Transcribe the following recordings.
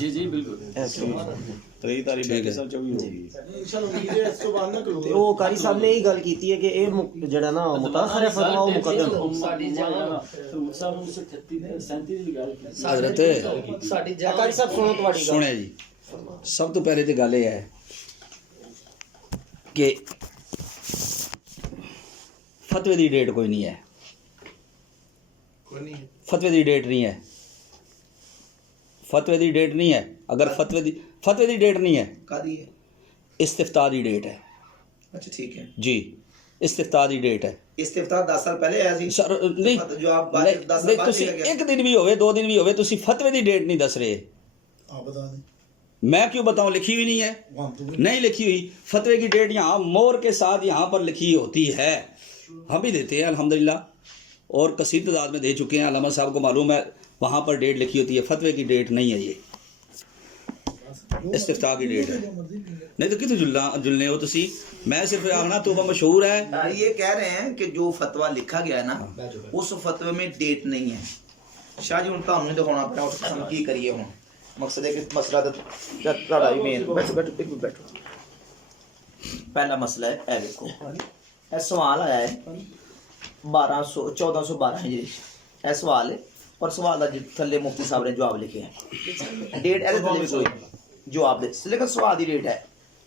जी जी बिल्कुल ਤਰੀ ਤਾਰੀ ਡੇਢ ਸਾਲ 24 ਹੋ ਗਈ इंशाल्लाह उम्मीद है इस तो बाद ना करो ਤੇ ਉਹ ਕਾਰੀ ਸਾਹਿਬ ਨੇ ਇਹ ਗੱਲ ਕੀਤੀ ਹੈ ਕਿ ਇਹ ਜਿਹੜਾ ਨਾ ਮੁਤਾਖਰ ਹੈ ਫਤਵਾ ਉਹ ਮੁਕੱਦਮ ਸਾਡੀ ਜਗ੍ਹਾ ਸਾਹਿਬ 1936 ਤੇ 37 ਦੀ ਗੱਲ ਕੀਤੀ हजरत ਸਾਡੀ ਜਗ੍ਹਾ ਕਾਰੀ ਸਾਹਿਬ ਸੁਣੋ ਤੁਹਾਡੀ ਗੱਲ सुने जी सब तो पहले तो गल ये है कि फतवे की डेट कोई नहीं है फतवे की डेट नहीं है फतवे की डेट नहीं है अगर फतवे की डेट नहीं है कादी है इस्तिफ्ता की डेट है अच्छा ठीक है जी इस्तिफ्ता की डेट है इस्तिफ्ता 10 साल पहले आया सी सर नहीं जो आप बाद 10 साल बाद तुसी लिखा गया एक दिन भी होवे 2 दिन भी होवे तुसी फतवे की डेट नहीं दस रहे आप बता दें मैं क्यों बताऊं लिखी हुई नहीं है वहाँ तो नहीं लिखी हुई फतवे की डेट यहाँ मोर के साथ यहाँ पर लिखी होती है हम भी देते हैं अल्हम्दुलिल्लाह और कसीर तादाद में दे चुके हैं अल्लामा साहब को मालूम है वहाँ पर डेट लिखी होती है फतवे की डेट नहीं है ये इस्तिफ्ता की डेट है नहीं तो कितने जुलने हो तुसी मैं सिर्फ आखना तोबा मशहूर है ये कह रहे हैं कि जो फतवा लिखा गया है ना उस फतवे में डेट नहीं है शाह जी उनका हमने दिखाना पड़ा उस हम की करिए हम मकसद है कि मसला ਤੁਹਾਡਾ ਹੀ ਮੇਨ बैठो बैठो एक मिनट बैठो पहला मसला है ए देखो ਇਹ सवाल आया है 1412 हिजरी ਇਹ सवाल है और सवाल ਦਾ ਥੱਲੇ ਮੁਫਤੀ ਸਾਹਿਬ ਨੇ ਜਵਾਬ ਲਿਖਿਆ ਹੈ डेट ਇਹਦੇ ਥੱਲੇ ਵੀ ਕੋਈ जवाब दे लेकिन सवाल की डेट है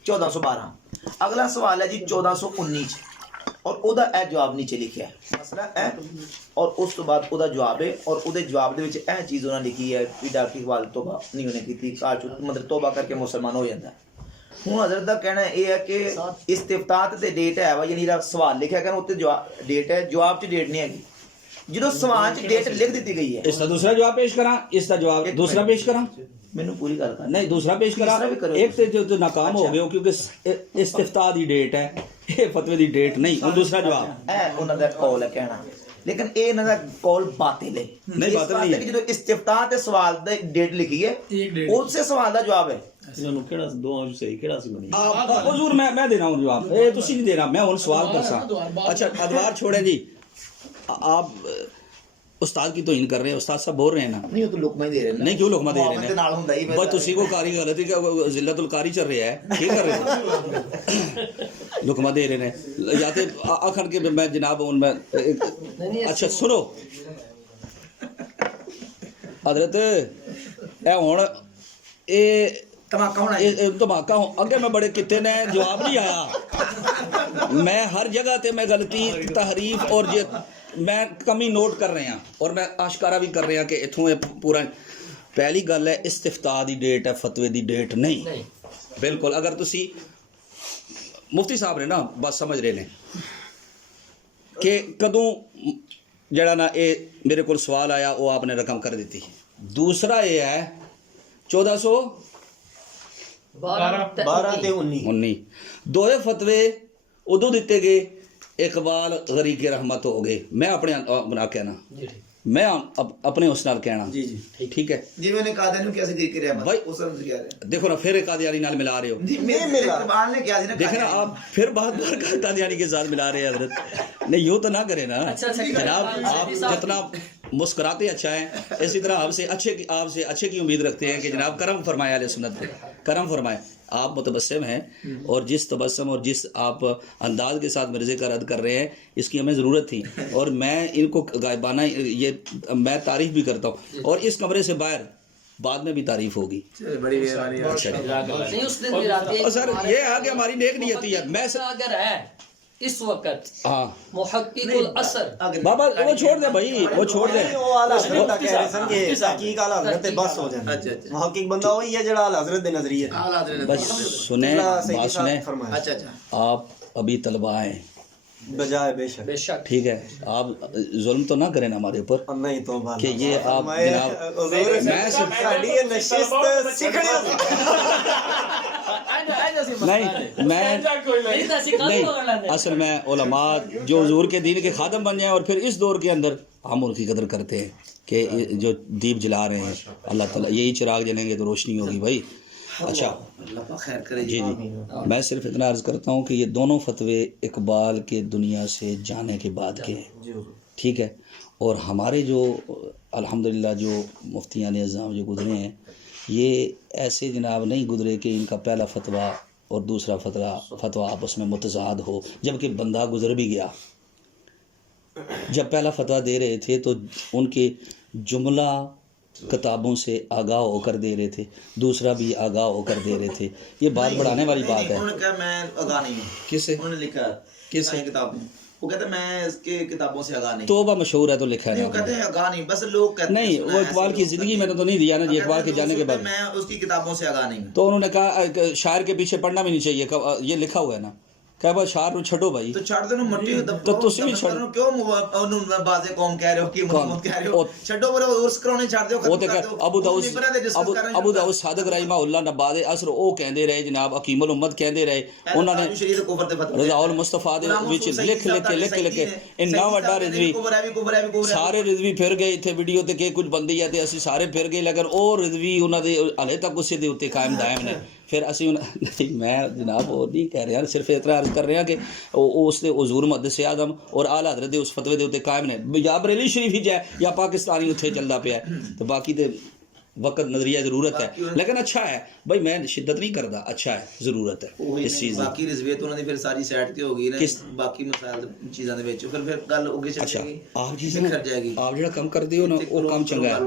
1412 अगला सवाल है जी 1419 और ਉਹਦਾ ਇਹ ਜਵਾਬ नीचे लिखा है मसला है और उस तो बाद ਉਹਦਾ जवाब है और ਉਹਦੇ जवाब ਦੇ ਵਿੱਚ ਇਹ ਚੀਜ਼ ਉਹਨਾਂ ਲਿਖੀ ਹੈ ਵੀ ਡਾਕਟਰ ਇਕਬਾਲ ਤੋਬਾ ਨਹੀਂ ਉਹਨੇ ਕੀਤੀ ਕਾਚ ਮਤਲਬ ਤੋਬਾ ਕਰਕੇ ਮੁਸਲਮਾਨ ਹੋ ਜਾਂਦਾ ਹੁਣ ਹਜ਼ਰਤ ਦਾ ਕਹਿਣਾ ਇਹ ਹੈ ਕਿ ਇਸਤਿਫਤਾਤ ਤੇ ਡੇਟ ਹੈ ਵਾ ਯਾਨੀ ਜਿਹੜਾ ਸਵਾਲ ਲਿਖਿਆ ਗਿਆ ਉੱਤੇ ਜਵਾਬ ਡੇਟ ਹੈ ਜਵਾਬ 'ਚ ਡੇਟ ਨਹੀਂ ਹੈਗੀ ਜਦੋਂ ਸਵਾਲ 'ਚ ਡੇਟ ਲਿਖ ਦਿੱਤੀ ਗਈ ਹੈ इसका दूसरा जवाब पेश करा इसका जवाब दूसरा पेश करा ਮੈਨੂੰ ਪੂਰੀ ਗੱਲ ਕਰ नहीं दूसरा पेश करा तीसरा भी करो। एक तो नाकाम हो गए हो क्योंकि इस्तिफ्ता की डेट है ये फतवे की डेट नहीं और दूसरा जवाब ਇਹ ਉਹਨਾਂ ਦਾ ਕੌਲ ਹੈ ਕਹਿਣਾ ਲੇਕਿਨ ਇਹ ਇਹਨਾਂ ਦਾ ਕੌਲ ਬਾਤਿਲ ਹੈ ਨਹੀਂ, ਬਾਤਿਲ ਨਹੀਂ ਹੈ। ਜਦੋਂ ਇਸਤਿਫਤਾ ਤੇ ਸਵਾਲ ਦੀ ਡੇਟ ਲਿਖੀ ਹੈ ਉਸੇ ਸਵਾਲ ਦਾ ਜਵਾਬ ਹੈ ਇਹਨਾਂ ਕਿਹੜਾ ਦੋਵਾਂ ਚ ਸਹੀ ਕਿਹੜਾ ਸੀ ਬਣੀ हुजूर मैं दे रहा हूँ जवाब ए तुसी नहीं दे रहा मैं और सवाल कर सा अच्छा अदवार छोड़े जी आप उस्ताद की तौहीन कर रहे हैं उस्ताद साहब बोल रहे हैं ना ਨਹੀਂ ਉਹ ਤਾਂ ਲੁਕਮਾ ਹੀ ਦੇ ਰਹੇ ਨੇ नहीं क्यों लोकमा दे रहे मुहम्मद हैं नाल ਹੁੰਦਾ ही बस तुसी को कारी गलत है कि जिल्लतुल कारी चल रहा है ये कर रहे हो लुकमा दे रहे हैं या तो आखिर के मैं जनाब उनमें अच्छा सुनो हजरत ए हुण ए धमाका होना है धमाका हो अगे मैं बड़े किते ने जवाब नहीं आया मैं हर जगह ते मैं गलती तहरीफ और जे मैं कमी नोट कर रहे हैं और मैं आशकारा भी कर रहे हैं कि इथों पूरा पहली गल है इस्तिफ्ता दी डेट है फतवे दी डेट नहीं बिल्कुल अगर तुसी मुफ्ती साहब ने ना बस समझ रहे ने कि कदों जड़ा ना ये मेरे को सवाल आया वो आपने रकम कर दी थी दूसरा ये है 12 ਤੇ 19 दोए फतवे उदों दिते गए इकबाल गरीक रहमत हो गए मैं अपने बना कहना मैं अपने उस नाल कहना जी जी ठीक है जी मैंने कहा था कैसे गिर के रहमत भाई उस तरह से कह रहे हैं देखो ना फिर कादियानी नाल मिला रहे हो जी मेरे इकबाल ने क्या ना देखे ना आप फिर बार बार कादियानी के साथ मिला रहे हैं हजरत नहीं यूँ तो ना करें ना जनाब आप जितना मुस्कुराते अच्छा है इसी तरह आपसे अच्छे की उम्मीद रखते हैं कि जनाब करम फरमाए अहले सुन्नत पे करम फरमाए आप मुतबस्सम हैं और जिस तबस्सम और जिस आप अंदाज के साथ मर्ज़े का रद्द कर रहे हैं इसकी हमें ज़रूरत थी और मैं इनको गायबाना ये मैं तारीफ़ भी करता हूँ और इस कमरे से बाहर बाद में भी तारीफ़ होगी बड़ी मेहरबानी नहीं उस दिन भी रात और सर ये है कि हमारी नेक नियति है मैं अगर है इस वक्त हाँ मुहक्किकुल असर बाबा वो छोड़ दे भाई वो छोड़ दे वो आला हजरत दा कह रहे सन कि तहकीक आला हजरत ते बस हो जाए अच्छा मुहक्किक बंदा वही है जेड़ा आला हजरत दे नजरिए बस सुने बात सुने अच्छा अच्छा आप अभी तलबा हैं बजाय बेशक बेशक ठीक है आप जुल्म तो ना करें ना हमारे ऊपर नहीं तो बात कि ये आप जनाब मैं सिर्फ साडी ये नशिस्त सिखड़े नहीं मैं नहीं असल में उलमा जो हुजूर के दीन के खादम बन जाएं और फिर इस दौर के अंदर हम उनकी कदर करते हैं कि जो दीप जला रहे हैं अल्लाह ताला यही चिराग जलेंगे तो रोशनी होगी भाई अच्छा अल्लाह खैर करे जी जी मैं सिर्फ इतना अर्ज़ करता हूँ कि ये दोनों फतवे इकबाल के दुनिया से जाने के बाद के हैं ठीक है और हमारे जो अल्हम्दुलिल्लाह जो मुफ्तियान निज़ाम जो गुजरे हैं ये ऐसे जनाब नहीं गुजरे कि इनका पहला फतवा और दूसरा फतवा आपस में मुतज़ाद हो, जबकि बंदा गुजर भी गया। जब पहला फतवा दे रहे थे तो उनके जुमला किताबों से आगाह होकर दे रहे थे, दूसरा भी आगाह होकर दे रहे थे। ये बात बढ़ाने वाली बात है। उन्होंने कहा मैं आगाह नहीं हूँ। किससे? उन्होंने लिखा किससे? किताब में वो कहते हैं मैं इसके किताबों से आगाह नहीं। तोबा मशहूर है तो लिखा नहीं, है वो कहते हैं आगाह नहीं, बस लोग कहते नहीं, हैं वो इकबाल की जिंदगी में तो नहीं दिया ना जी, इकबाल के जाने के बाद। मैं उसकी किताबों से आगाह नहीं हूँ। तो उन्होंने कहा शायर के पीछे पढ़ना भी नहीं चाहिए, ये लिखा हुआ है ना, क्या बात शायर को छो भाई। तो छड़ दो मट्टी तो तुसी भी छड़ क्यों ਉਹਨੂੰ ਬਾਜ਼ੇ ਕੌਮ ਕਹਿ ਰਹੇ ਹੋ ਕਿ ਮੁਹੰਮਦ ਕਹਿ ਰਹੇ ਹੋ ਛੱਡੋ ਪਰ ਉਰਸ ਕਰਾਉਣੇ ਛੱਡ ਦਿਓ ਉਹ ਤੇ ਅਬੂ ਦਾਊਦ ਸਾਦਕ ਰਾਹਿਮਹੁੱਲਾ ਨਬਾਦੇ ਅਸਰ ਉਹ ਕਹਿੰਦੇ ਰਹੇ ਜਨਾਬ ਹਕੀਮੁਲ ਉਮਤ ਕਹਿੰਦੇ ਰਹੇ, ਉਹਨਾਂ ਨੇ ਰਜ਼ਾਉਲ ਮੁਸਤਫਾ ਦੇ ਵਿੱਚ ਲਿਖ ਕੇ ਇੰਨਾ ਵੱਡਾ ਰਿਜ਼ਵੀ ਸਾਰੇ ਰਿਜ਼ਵੀ ਫਿਰ ਗਏ ਇੱਥੇ ਵੀਡੀਓ ਤੇ ਕਿ ਕੁਝ ਬੰਦੀ ਹੈ ਤੇ ਅਸੀਂ ਸਾਰੇ ਫਿਰ ਗਏ, ਲੇਕਿਨ ਉਹ ਰਿਜ਼ਵੀ ਉਹਨਾਂ ਦੇ ਹਲੇ ਤੱਕ ਉਸੇ ਦੇ ਉੱਤੇ ਕਾਇਮ ਦਾਇਮ ਨੇ। ਫਿਰ ਅਸੀਂ ਨਹੀਂ, ਮੈਂ ਜਨਾਬ ਉਹ ਨਹੀਂ ਕਹਿ ਰਿਹਾ, ਸਿਰਫ ਇਤਰਾ ਅਰਜ਼ ਕਰ ਰਿਹਾ ਕਿ ਉਹ ਉਸ ਦੇ ਹਜ਼ੂਰ ਮੁਹੱਦਿਸ ਆਜ਼ਮ ਔਰ ਆਲਾ ਹਜ਼ਰਤ ਦੇ ਉਸ ਫਤਵੇ ਦੇ ਉੱਤੇ ਕਾਇਮ ਨੇ। ਜਾਂ ਬਰੇਲੀ ਸ਼ਰੀਫ ਹੀ ਹੈ ਜਾਂ ਪਾਕਿਸਤਾਨੀ ਉੱਥੇ ਚੱਲਦਾ ਪਿਆ, ਤੇ ਬਾਕੀ ਤੇ वक्त नजरिया ज़रूरत है, लेकिन अच्छा है भाई, मैं शिद्दत नहीं करता, अच्छा है, ज़रूरत है इस चीज़ बाकी रिजवेत उन्होंने फिर सारी साइड ते हो गई ना, बाकी मसाइल चीज़ां दे विच फिर गल उगे चल जाएगी। आप जी कर जाएगी, आप जो काम करते हो ना वो काम चंगा है,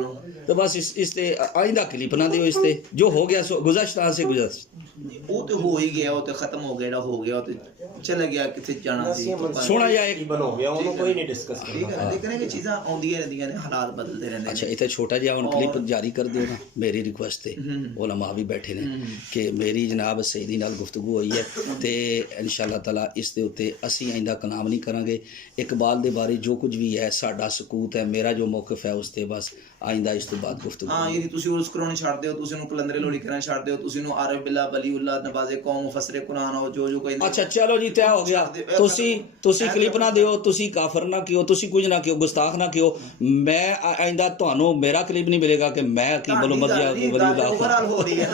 तो बस इस ते आइंदा क्लिप ना दियो, इस ते जो हो गया सो गुज़श्ता से गुज़श्ता वो तो हो ही गया, वो तो खत्म हो गया, हो गया तो चला गया, किथे जाना सी सोना या एक हो गया, उन्होंने कोई नहीं डिस्कस ठीक है, लेकिन ये चीज़ां आउंदियां रहंदियां ने, हालात बदलते रहंदे। अच्छा इतना छोटा जिहा हुण क्लिप जारी कर दियो ना, मेरी रिक्वेस्ट है, उलमा भी बैठे ने कि मेरी जनाब सईदी नाल गुफ्तगू हुई है ते इंशाअल्लाह ताला इस दे उत्ते असीं आइंदा कलाम नहीं करांगे। इकबाल दे बारे जो कुछ भी है साडा सकूत है, मेरा जो मौक़िफ़ है उस ते बस आइंदा इस तो बाद गुफ्तगू। हाँ यदि तुसी उर्स कराने छाड़ दियो, तुसी नु कलंदरे लोड़ी करना छाड़ दियो, तुसी नु आरिफ बिल्ला वलीउल्लाह नवाज़े कौम मुफस्सिर कुरान हो जो कोई। अच्छा चलो जी तय हो गया, तुसी क्लिप ना दियो, तुसी काफर ना कियो, तुसी कुछ ना कियो, गुस्ताख ना कियो, मैं आइंदा तुहानू मेरा क्लिप नहीं मिलेगा कि मैं की बोलो मत या वलीउल्लाह ओवरऑल हो रही है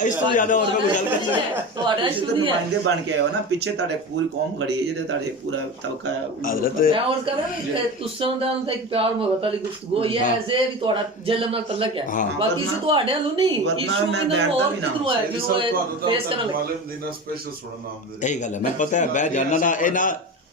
इस तो ज्यादा और मैं गल कर सकदा नुमाइंदे बन के आए हो ना, पीछे ਤੁਹਾਡੇ ਪੂਰੀ ਕੌਮ ਖੜੀ ਹੈ, ਜਿਹੜੇ ਤੁਹਾਡੇ ਪੂਰਾ ਤਬਕਾ ਹੈ। हजरत ਮੈਂ ਹੋਰ ਕਰ ਰਿਹਾ ਤੁਸਾਂ ਦਾ ਇੱਕ ਪਿਆਰ ਮੁਹੱਬਤ ਵਾਲੀ ਗੁਫ਼ਤਗੂ ਹੋਈ ਹੈ, ਐਸੇ ਵੀ ਤੁਹਾਡਾ ਜਲਮ ਨਾਲ ਤਲਕ ਹੈ, ਬਾਕੀ ਇਸ ਤੁਹਾਡੇ ਵੱਲੋਂ ਨਹੀਂ, ਇਸ਼ੂ ਇਹਨਾਂ ਹੋਰ ਕਿਧਰੋਂ ਹੈ ਜਿਹਨੂੰ ਫੇਸ ਕਰਨ ਲੱਗੇ। यही गल है, मैं पता है मैं जानना ना ये ना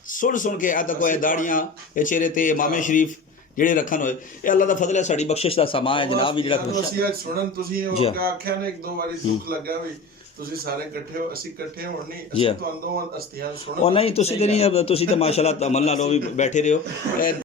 सुन के आ तक दाड़ियां ये चेहरे ते इमाम शरीफ ਜਿਹੜੇ ਰੱਖਣ ਹੋਏ, ਇਹ ਅੱਲਾ ਦਾ ਫਜ਼ਲ ਹੈ, ਸਾਡੀ ਬਖਸ਼ਿਸ਼ ਦਾ ਸਮਾਂ ਹੈ ਜਨਾਬ। ਵੀ ਜਿਹੜਾ ਅਸੀਂ ਅੱਜ ਸੁਣਨ ਤੁਸੀਂ ਉਹ ਆਖਿਆ ਨੇ ਇੱਕ ਦੋ ਵਾਰੀ ਦੁੱਖ ਲੱਗਾ ਵੀ ਤੁਸੀਂ ਸਾਰੇ ਇਕੱਠੇ ਹੋ, ਅਸੀਂ ਇਕੱਠੇ ਹੋਣ ਨਹੀਂ, ਅਸੀਂ ਤੁਹਾਨੂੰ ਦੋਵਾਂ ਅਸਤੀਆਂ ਸੁਣਨ। ਉਹ ਨਹੀਂ ਤੁਸੀਂ ਤੇ ਨਹੀਂ, ਤੁਸੀਂ ਤੇ ਮਾਸ਼ਾਅੱਲਾ ਤਮੰਨਾ ਲੋ ਵੀ ਬੈਠੇ ਰਹੋ।